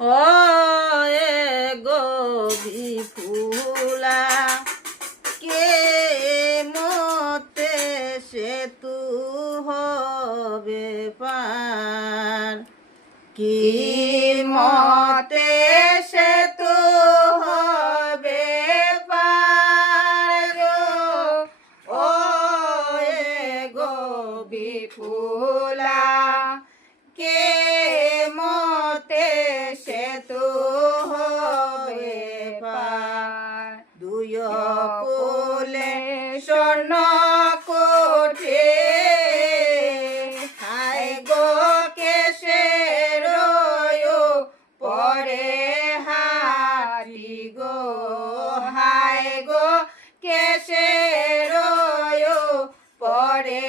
ও এ গো বিপুলা কে মতে সেতু হবে পার কি মতে সেতু হবে পার গো ও এ গো বিপুলা কে মতে সেতু হবে পার দুই কুলে স্বর্ণ কোঠে হায় গো কেশের পরে হাটি গো হায় গো কেশের পরে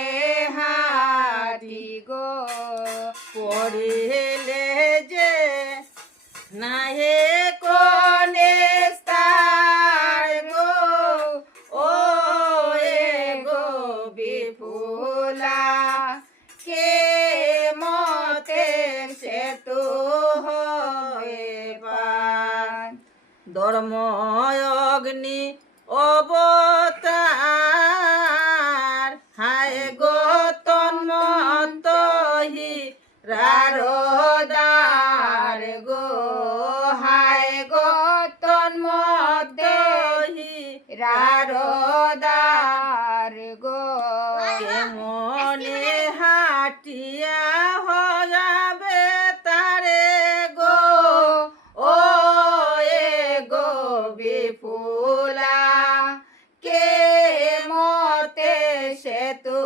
হাটি গো পড়িলে যে নাহে কোনে স্থান গো ও এ গো বিপুলা কে মতে সেতু হয়ে পার ধর্ম অগ্নি অবতার হায় গো তন্মন্তহি রারদার গো হায় গো তন্মন্তহি রারদার গো কেমনে হাটিয়া হযাবে তারে গো ও এ গো বিপুলা কে মতে সেতু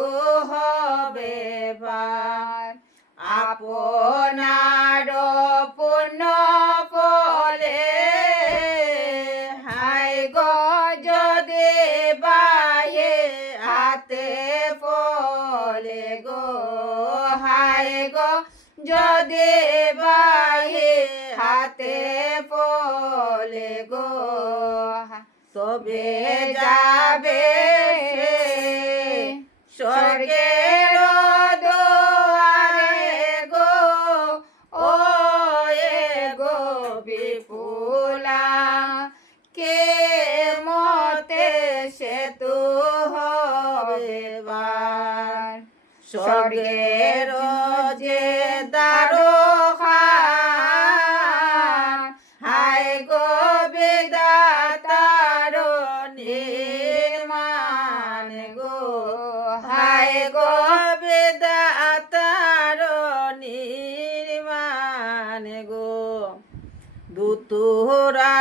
হবে পার আপনার পুণ্য ফলে হায় গো যদি বায়ে হাতে ফলে গো হায় গো যদি বায়ে হাতে ফলে গো তবে যাবে স্বর্গের দুয়ারে গো ও এ গো বিপুলা কে মতে সেতু হবে পার স্বর্গের যে দ্বারখান হায় গো বিধাতার নির্মাণ গো হায় গো বিধাতার নির্মাণ গো দুতুরা